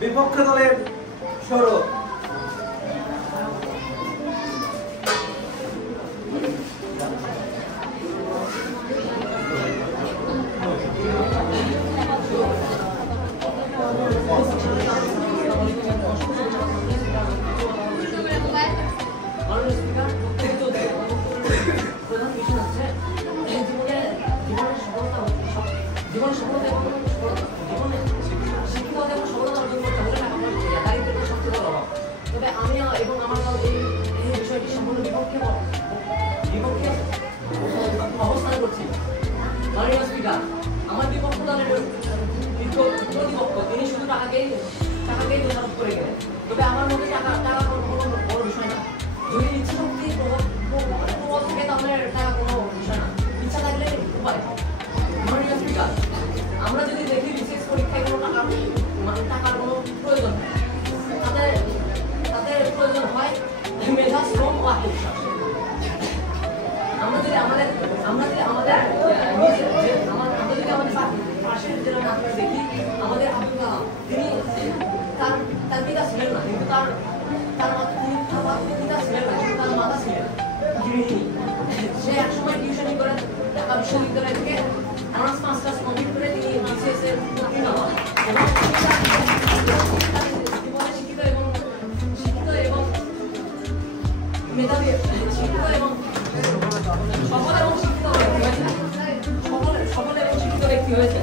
বিপক্ষ দলের সরো। আমার বিপক্ষ দলের প্রতিপক্ষ তিনি শুধু টাকাকেই দোষারোপ করে গেলেন। তবে আমার মধ্যে টাকা কোনো বড় বিষয় না। যদি ইচ্ছা শক্তি প্রবল থাকে তাহলে টাকা কোনো বিষয় না, ইচ্ছা থাকলে উপায়। আমরা যদি দেখি বিশেষ পরীক্ষায় কোনো টাকার কোনো প্রয়োজন তাদের প্রয়োজন হয় মেধা, শ্রম ও আত্মবিশ্বাস। আমরা যদি আমাদের পাশের যারা নাটক দেখি, আমাদের আব্দুল কালাম তিনি তার পিতা ছিলেন না, কিন্তু তার পিতা ছিলেন না, কিন্তু তার মাতা ছিলেন গৃহিণী। সে একসময় টিউশনি করে ঢাকা বিশ্ববিদ্যালয় থেকে অনার্স মাস্টার্স কমপ্লিট করে তিনি বিসিএস এর উত্তীর্ণ হন এবং শিক্ষিত এবং মেধাবী, শিক্ষিত এবং সফল এবং শিক্ষিত ব্যক্তি হয়েছে।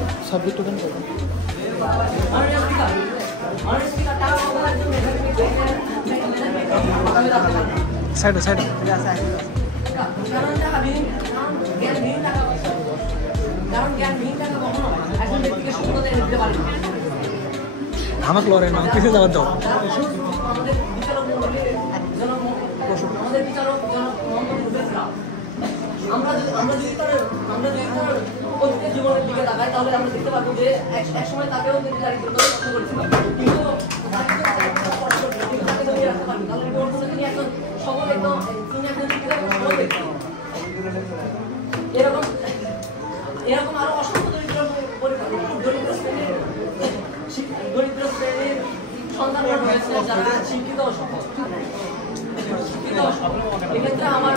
আমাকে লড়ে না পিছিয়ে যাওয়ার দাও। আমরা যদি তার অতীতের জীবনের দিকে তাকাই তাহলে আমরা দেখতে পাবো যে এক সময় তাকেও তিনি দারিদ্রতা কষ্ট করেছিল, কিন্তু তাকে ধরে রাখতে পারেন। তাহলে বর্তমানে তিনি একজন সফল তিনি একজন সফল ব্যক্তি। এরকম আরো অসংখ্য দরিদ্র শ্রেণীর সন্তানরা রয়েছে যারা শিক্ষিত ও সফল। এক্ষেত্রে আমার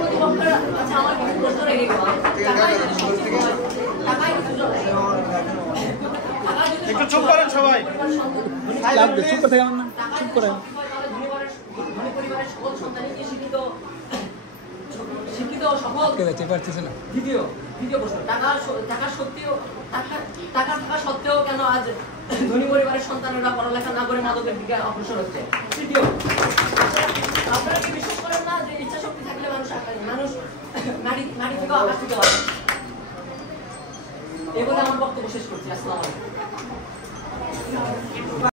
প্রতিপক্ষের কাছে আমার কিছু প্রশ্ন রেখে গেলাম। একটু চুপ করেন সবাই। চুপ করে শিক্ষিত ও সফল পারতেছে না। দ্বিতীয় প্রশ্ন, টাকা থাকা সত্ত্বেও কেন আজ ধনী পরিবারের সন্তানেরা পড়ালেখা না করে মাদকের দিকে অগ্রসর হচ্ছে? তৃতীয়, আপনারা কি বিশ্বাস করেন না যে ইচ্ছা শক্তি থাকলে মানুষ নারী থেকে আকাশ দিতে পারে? এই বলে আমার বক্তব্য শেষ করছি। আসসালামু আলাইকুম।